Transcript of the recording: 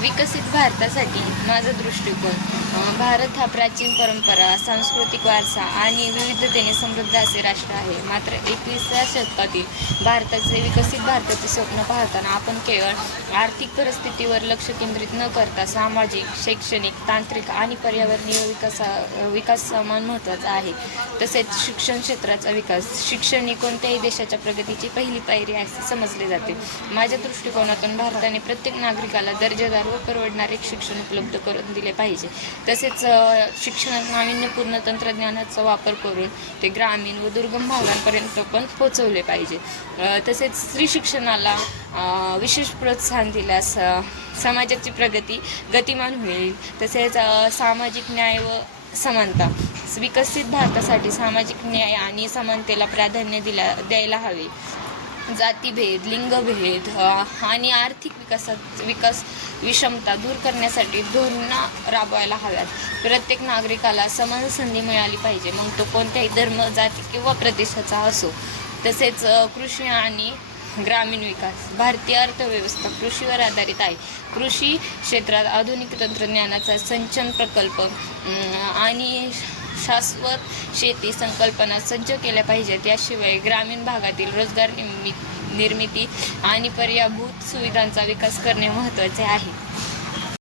विकसित भारतासाठी माझा दृष्टिकोन भारत हा प्राचीन परंपरा, सांस्कृतिक वारसा आणि विविधतेने समृद्ध असे राष्ट्र आहे. मात्र 21व्या शतकातील विकसित भारताचे स्वप्न पाहताना आपण केवळ आर्थिक परिस्थितीवर लक्ष केंद्रित न करता सामाजिक, शैक्षणिक, तांत्रिक आणि पर्यावरणीय विकास समान महत्त्वाचा आहे. तसेच शिक्षण क्षेत्राचा विकास. शिक्षण ही कोणत्याही देशाच्या प्रगतीची पहिली पायरी असे समजले जाते. माझ्या दृष्टिकोनातून भारताने प्रत्येक नागरिकाला दर्जेदार व परवडणारे शिक्षण उपलब्ध करून दिले पाहिजे. तसेच शिक्षणात नाविन्यपूर्ण तंत्रज्ञानाचा वापर करून ते ग्रामीण व दुर्गम भागांपर्यंत पण पोचवले पाहिजे. तसेच स्त्री शिक्षणाला विशेष प्रोत्साहन दिल्यास समाजाची प्रगती गतिमान होईल. तसेच सामाजिक न्याय व समानता. विकसित भारतासाठी सामाजिक न्याय आणि समानतेला प्राधान्य द्यायला हवे. जातीभेद, लिंगभेद आणि आर्थिक विकास विषमता दूर करण्यासाठी धोरणं राबवायला हव्यात. प्रत्येक नागरिकाला समान संधी मिळाली पाहिजे, मग तो कोणत्याही धर्म, जाती किंवा प्रदेशाचा असो. तसेच कृषी आणि ग्रामीण विकास. भारतीय अर्थव्यवस्था कृषीवर आधारित आहे. कृषी क्षेत्रात आधुनिक तंत्रज्ञानाचा सिंचन प्रकल्प आणि शाश्वत शेती संकल्पना सज्ज केल्या पाहिजेत. याशिवाय ग्रामीण भागातील रोजगार निर्मिती आणि पायाभूत सुविधांचा विकास करणे महत्त्वाचे आहे.